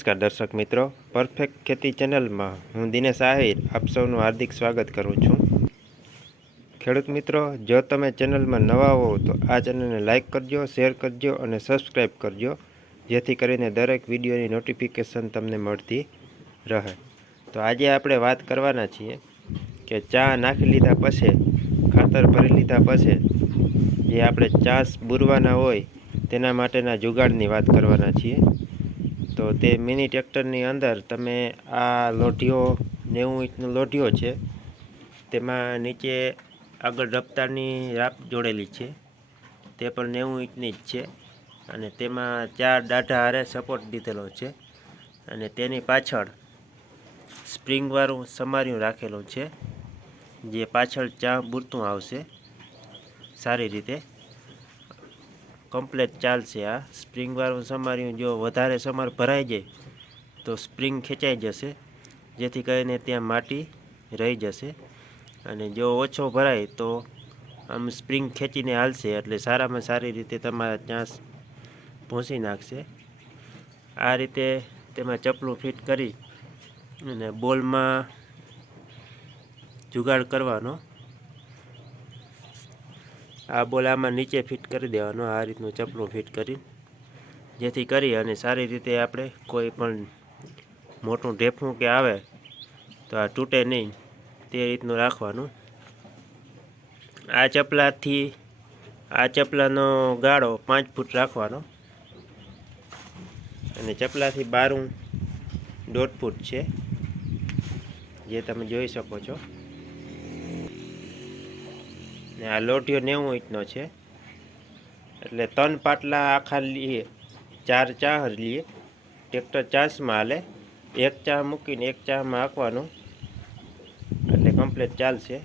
નમસ્કાર દર્શક મિત્રો, પરફેક્ટ ખેતી ચેનલમાં હું દિનેશ આહિર આપ સૌનું હાર્દિક સ્વાગત કરું છું। ખેડૂત મિત્રો, જો તમે ચેનલમાં નવા હો તો આ ચેનલને લાઇક કરજો, શેર કરજો અને સબસ્ક્રાઈબ કરજો, જેથી કરીને દરેક વિડીયોની નોટિફિકેશન તમને મળતી રહે। તો આજે આપણે વાત કરવાના છીએ કે ચા નાખી લીધા પછી, ખાતર ભરી લીધા પછી જે આપણે ચાસ બુરવાના હોય તેના માટેના જુગાડની વાત કરવાના છીએ। તો તે મિની ટ્રેક્ટરની અંદર તમે આ લોઢીઓ 90 ઇંચનો લોઢીઓ છે, તેમાં નીચે આગળ રફતારની રાપ જોડેલી છે, તે પણ 90 ઇંચની જ છે અને તેમાં 4 દાઢા હારે સપોર્ટ દીધેલો છે અને તેની પાછળ સ્પ્રિંગવાળું સમાર્યું રાખેલું છે, જે પાછળ ચા બુરતું આવશે સારી રીતે કમ્પ્લેટ ચાલશે। આ સ્પ્રિંગવાળું સમાર્યું જો વધારે સમાર ભરાઈ જાય તો સ્પ્રિંગ ખેંચાઈ જશે, જેથી કરીને ત્યાં માટી રહી જશે અને જો ઓછો ભરાય તો આમ સ્પ્રિંગ ખેંચીને હાલશે, એટલે સારામાં સારી રીતે તમારા ચાંસ ભૂંસી નાખશે। આ રીતે તેમાં ચપલું ફિટ કરી અને બોલમાં જુગાડ કરવાનો। આ બોલ આમાં નીચે ફિટ કરી દેવાનો, આ રીતનું ચપલું ફિટ કરી, જેથી કરી અને સારી રીતે આપણે કોઈ પણ મોટું ઢેફું કે આવે તો આ તૂટે નહીં તે રીતનું રાખવાનું। આ ચપલાનો ગાળો 5 ફૂટ રાખવાનો અને ચપલાથી બારું 1.5 ફૂટ છે, જે તમે જોઈ શકો છો। ને આ લોઢિયો 90 ઇંચનો છે, એટલે 3 પાટલા આખા લઈએ, 4 ચાહર લઈએ, ટ્રેક્ટર ચાસમાં હાલે, 1 ચાહ મૂકીને 1 ચાહમાં હાંકવાનું એટલે કમ્પ્લીટ ચાલશે।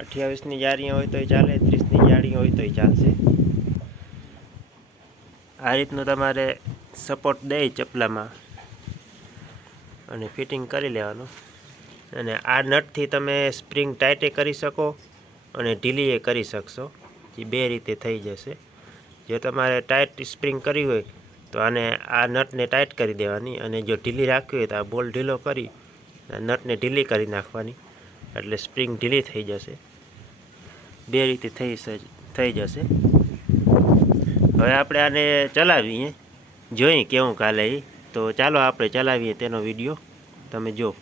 28ની જાળીઓ હોય તોય ચાલે, 30ની જાળીઓ હોય તોય ચાલશે। આ રીતનું તમારે સપોર્ટ દે ચપલામાં અને ફિટિંગ કરી લેવાનું અને આ નટથી તમે સ્પ્રિંગ ટાઈટે કરી શકો અને ઢીલીએ કરી શકશો, જે બે રીતે થઈ જશે। જો તમારે ટાઈટ સ્પ્રિંગ કરવી હોય તો આને આ નટને ટાઈટ કરી દેવાની અને જો ઢીલી રાખવી હોય તો આ બોલ ઢીલો કરી નટને ઢીલી કરી નાખવાની, એટલે સ્પ્રિંગ ઢીલી થઈ જશે, બે રીતે થઈ જશે। હવે આપણે આને ચલાવીએ, જોઈએ કેવું કાલે એ, તો ચાલો આપણે ચલાવીએ, તેનો વિડીયો તમે જો।